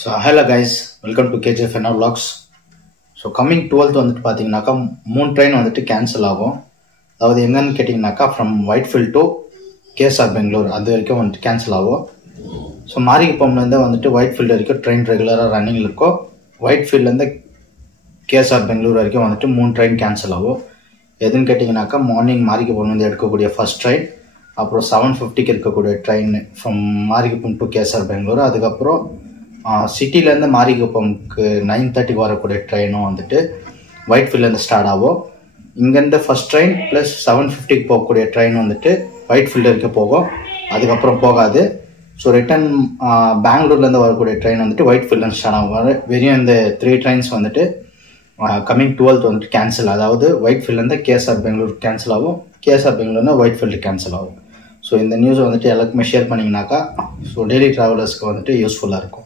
So hello guys, welcome to KJFNR Vlogs. So coming 12th வந்துட்டு பாத்தீங்கன்னாக்கா 3 train வந்துட்டு cancel ஆகும். அதாவது எங்கன்னு கேட்டிங்கனாக்கா ஃப்ரம் ஒயிட்ஃபீல்ட் டு கேஎஸ்ஆர் பெங்களூர் அது வரைக்கும் வந்துட்டு கேன்சல் ஆகும். ஸோ மாரிகுப்பம்லேருந்து வந்துட்டு ஒயிட்ஃபீல்டு வரைக்கும் ட்ரெயின் ரெகுலராக ரன்னிங்கில் இருக்கும். ஒயிட்ஃபீல்ட்லேருந்து கேஎஸ்ஆர் பெங்களூர் வரைக்கும் வந்துட்டு 3 ட்ரெயின் கேன்சல் ஆகும். எதுன்னு கேட்டிங்கனாக்கா மார்னிங் மாரிகுப்பம்லேருந்து எடுக்கக்கூடிய ஃபர்ஸ்ட் ட்ரெயின், அப்புறம் 7:50க்கு இருக்கக்கூடிய train from Marikuppam to KSR Bengaluru, அதுக்கப்புறம் சிட்டிலேருந்து மாரிகுப்பம்க்கு 9:30க்கு வரக்கூடிய ட்ரெயினும் வந்துட்டு ஒயிட்ஃபீல்ட்லேருந்து ஸ்டார்ட் ஆகும். இங்கேருந்து ஃபர்ஸ்ட் ட்ரெயின் ப்ளஸ் 7:50க்கு போகக்கூடிய ட்ரெயின் வந்துட்டு ஒயிட்ஃபீல்டு வரைக்கும் போகும், அதுக்கப்புறம் போகாது. ஸோ ரிட்டன் பெங்களூர்லேருந்து வரக்கூடிய ட்ரெயின் வந்துட்டு ஒயிட்ஃபீல்ட்லேருந்து ஸ்டார்ட் ஆகும். வெறும் இந்த 3 ட்ரெயின்ஸ் வந்துட்டு கம்மிங் 12th வந்துட்டு கேன்சல். அதாவது ஒயிட்ஃபீல்ட்லேருந்து கேஎஸ்ஆர் பெங்களூர் கேன்சல் ஆகும், கேஎஸ்ஆர் பெங்களூர்லேருந்து ஒயிட்ஃபீல்டு கேன்சல் ஆகும். ஸோ இந்த நியூஸை வந்துட்டு எல்லாருக்குமே ஷேர் பண்ணிங்கனாக்கா ஸோ டெய்லி ட்ராவலர்ஸ்க்கு வந்துட்டு யூஸ்ஃபுல்லாக இருக்கும்.